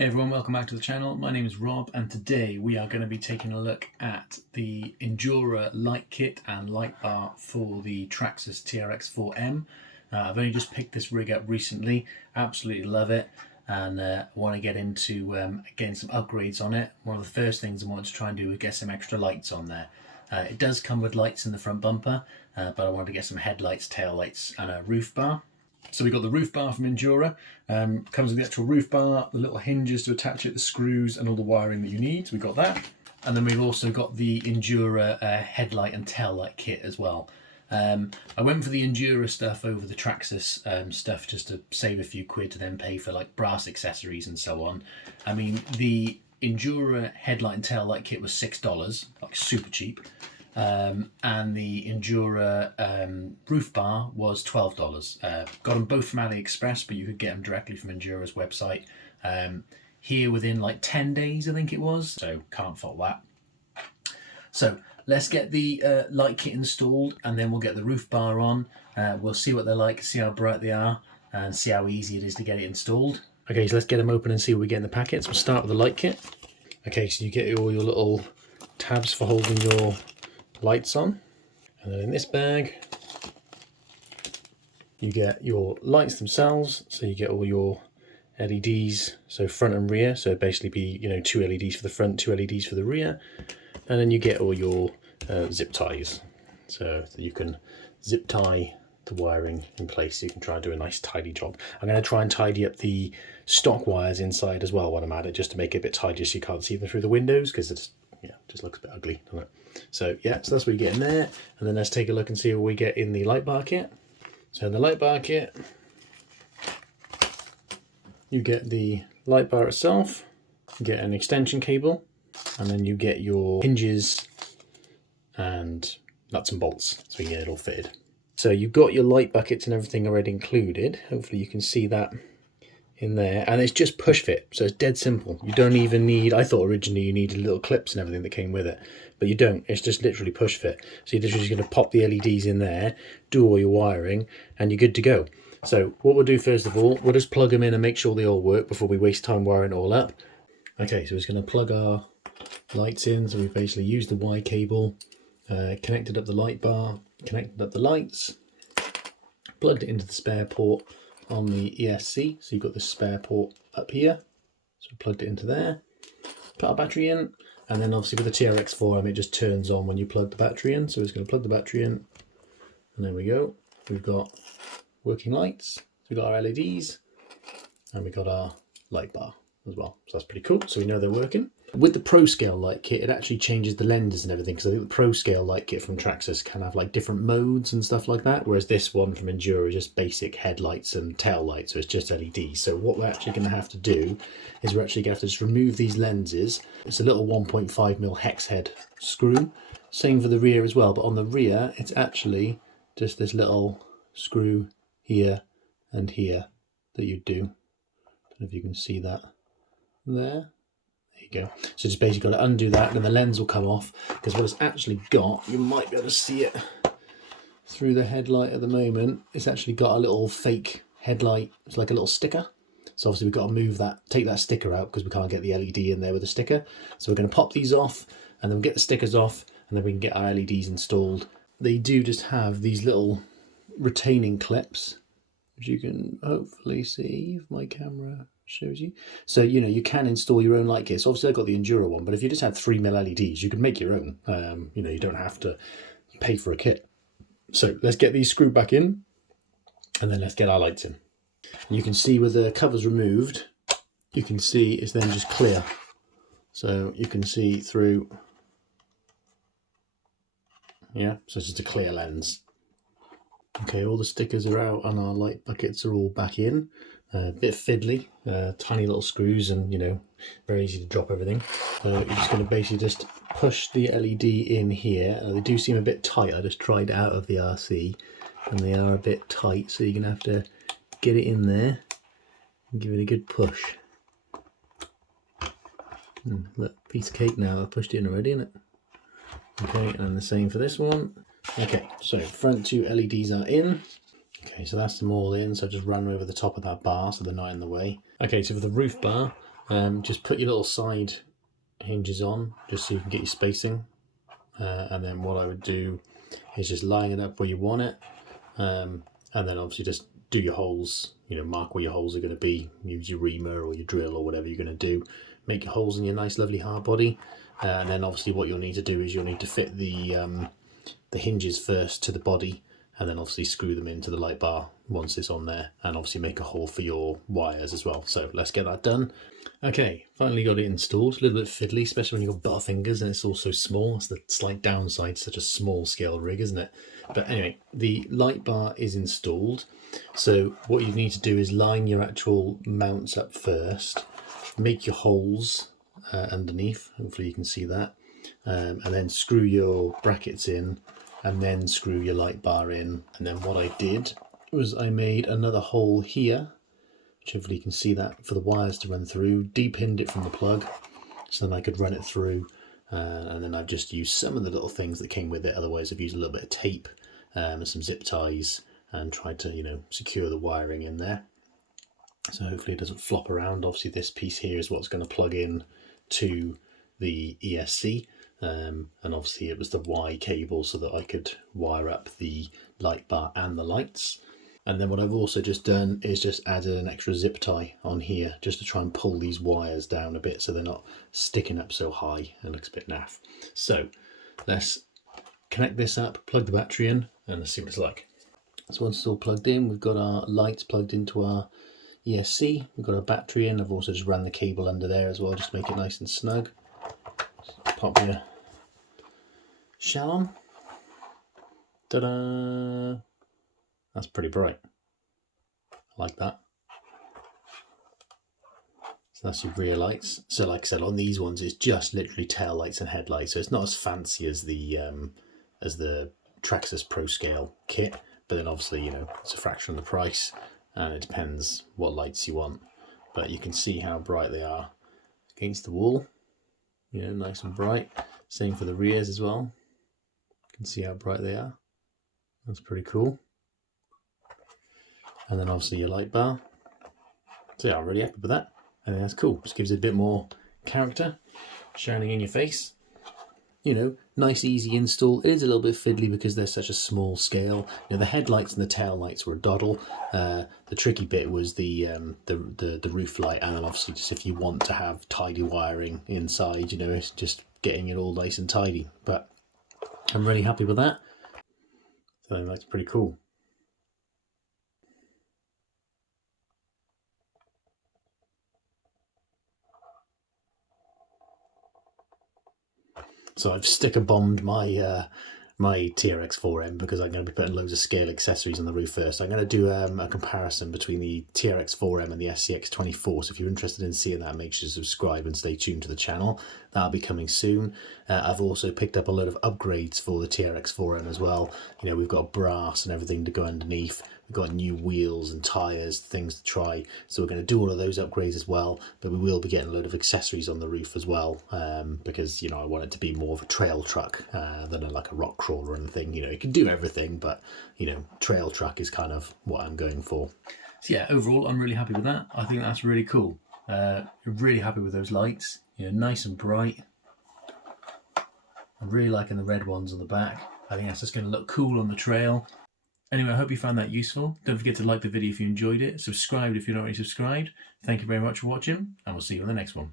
Hey everyone, welcome back to the channel. My name is Rob and today we are going to be taking a look at the Injora light kit and light bar for the Traxxas TRX4-M. I've only just picked this rig up recently, absolutely love it, and want to get into getting some upgrades on it. One of the first things I wanted to try and do is get some extra lights on there. It does come with lights in the front bumper, but I wanted to get some headlights, tail lights and a roof bar. So we've got the roof bar from Injora, comes with the actual roof bar, the little hinges to attach it, the screws and all the wiring that you need, so we've got that. And then we've also got the Injora headlight and tail light kit as well. I went for the Injora stuff over the Traxxas stuff just to save a few quid to then pay for like brass accessories and so on. I mean, the Injora headlight and tail light kit was $6, like super cheap. And the Injora roof bar was $12. Got them both from AliExpress, but you could get them directly from Injora's website here within like 10 days, I think it was, so can't fault that. So let's get the light kit installed and then we'll get the roof bar on. We'll see what they're like, see how bright they are and see how easy it is to get it installed. Okay, so let's get them open and see what we get in the packets. We'll start with the light kit. Okay, so you get all your little tabs for holding your lights on, and then in this bag you get your lights themselves, so you get all your LEDs, so front and rear, so basically be, you know, 2 LEDs for the front, 2 LEDs for the rear, and then you get all your zip ties, so that you can zip tie the wiring in place, so you can try and do a nice tidy job. I'm going to try and tidy up the stock wires inside as well when I'm at it, just to make it a bit tidier so you can't see them through the windows, because it's, yeah, just looks a bit ugly, doesn't it? So yeah, so that's what you get in there, and then let's take a look and see what we get in the light bar kit. So in the light bar kit, you get the light bar itself, you get an extension cable, and then you get your hinges and nuts and bolts, so you get it all fitted. So you've got your light buckets and everything already included. Hopefully you can see that in there, and it's just push fit, so it's dead simple. You don't even need, I thought originally you needed little clips and everything that came with it, but you don't. It's just literally push fit. So you're literally just going to pop the LEDs in there, do all your wiring, and you're good to go. So what we'll do first of all, we'll just plug them in and make sure they all work before we waste time wiring it all up. Okay, so we're just going to plug our lights in. So we've basically used the Y cable, connected up the light bar, connected up the lights, plugged it into the spare port on the ESC, so you've got the spare port up here, so plugged it into there, put our battery in, and then obviously with the TRX4M it just turns on when you plug the battery in, so we're just going to plug the battery in, and there we go. We've got working lights, so we've got our LEDs, and we've got our light bar as well, so that's pretty cool, so we know they're working. With the Pro Scale light kit, it actually changes the lenses and everything, because I think the Pro Scale light kit from Traxxas can have like different modes and stuff like that, whereas this one from Injora is just basic headlights and tail lights, so it's just LEDs. So what we're actually going to have to do is we're actually going to have to just remove these lenses. It's a little 1.5mm hex head screw, same for the rear as well, but on the rear it's actually just this little screw here and here that you do. I don't know if you can see that there. Go. So just basically got to undo that, and then the lens will come off, because what it's actually got, you might be able to see it through the headlight at the moment, it's actually got a little fake headlight. It's like a little sticker, so obviously we've got to move that, take that sticker out, because we can't get the LED in there with the sticker. So we're going to pop these off, and then we'll get the stickers off, and then we can get our LEDs installed. They do just have these little retaining clips, which you can hopefully see if my camera shows you. So, you know, you can install your own light kits. Obviously I've got the Injora one, but if you just had 3mm LEDs, you could make your own. You know, you don't have to pay for a kit. So let's get these screwed back in, and then let's get our lights in. And you can see with the covers removed, you can see it's then just clear. So you can see through, yeah, so it's just a clear lens. Okay, all the stickers are out and our light buckets are all back in. A bit fiddly, tiny little screws, and you know, very easy to drop everything. So you're just going to basically just push the LED in here. They do seem a bit tight. I just tried it out of the RC and they are a bit tight, so you're going to have to get it in there and give it a good push. Look, piece of cake now. I pushed it in already, isn't it? Okay, and the same for this one. Okay, so front 2 LEDs are in. Okay, so that's them all in, so I just run over the top of that bar so they're not in the way. Okay, so for the roof bar, Just put your little side hinges on, just so you can get your spacing. And then what I would do is just line it up where you want it. And then obviously just do your holes, mark where your holes are going to be, use your reamer or your drill or whatever you're going to do, make your holes in your nice lovely hard body. And then obviously what you'll need to do is you'll need to fit the hinges first to the body, and then obviously screw them into the light bar once it's on there, and obviously make a hole for your wires as well. So let's get that done. Okay, finally got it installed. A little bit fiddly, especially when you've got butterfingers and it's also small. It's the slight downside to such a small scale rig, isn't it? But anyway, the light bar is installed. So what you need to do is line your actual mounts up first, make your holes underneath, hopefully you can see that, and then screw your brackets in, and then screw your light bar in. And then what I did was I made another hole here, which hopefully you can see that, for the wires to run through, depinned it from the plug so then I could run it through, and then I've just used some of the little things that came with it. Otherwise I've used a little bit of tape and some zip ties and tried to secure the wiring in there, so hopefully it doesn't flop around. Obviously this piece here is what's going to plug in to the ESC, and obviously it was the Y cable so that I could wire up the light bar and the lights. And then what I've also just done is just added an extra zip tie on here, just to try and pull these wires down a bit so they're not sticking up so high. It looks a bit naff. So let's connect this up, plug the battery in, and let's see what it's like. So once it's all plugged in, we've got our lights plugged into our ESC, we've got our battery in. I've also just ran the cable under there as well, just to make it nice and snug. Just pop your shell on. Ta-da! That's pretty bright. I like that. So that's your rear lights. So like I said, on these ones it's just literally tail lights and headlights. So it's not as fancy as the Traxxas Pro Scale kit, but then obviously it's a fraction of the price, and it depends what lights you want. But you can see how bright they are against the wall. Nice and bright. Same for the rears as well. You can see how bright they are. That's pretty cool. And then obviously your light bar. So yeah, I'm really happy with that. I think that's cool. Just gives it a bit more character, shining in your face. Nice easy install. It is a little bit fiddly because they're such a small scale. The headlights and the tail lights were a doddle. The tricky bit was the roof light, and then obviously just if you want to have tidy wiring inside, it's just getting it all nice and tidy. But I'm really happy with that. So I think that's pretty cool. So I've sticker bombed my my TRX4M because I'm going to be putting loads of scale accessories on the roof first. I'm going to do a comparison between the TRX4M and the SCX24. So if you're interested in seeing that, make sure to subscribe and stay tuned to the channel. That'll be coming soon. I've also picked up a load of upgrades for the TRX4M as well. We've got brass and everything to go underneath. We've got new wheels and tyres, things to try. So we're going to do all of those upgrades as well. But we will be getting a load of accessories on the roof as well, because I want it to be more of a trail truck than like a rock crawler or anything. You can do everything, but trail truck is kind of what I'm going for. So yeah, overall I'm really happy with that. I think that's really cool. Really happy with those lights. Nice and bright. I'm really liking the red ones on the back. I think that's just going to look cool on the trail. Anyway, I hope you found that useful. Don't forget to like the video if you enjoyed it. Subscribe if you're not already subscribed. Thank you very much for watching, and we'll see you on the next one.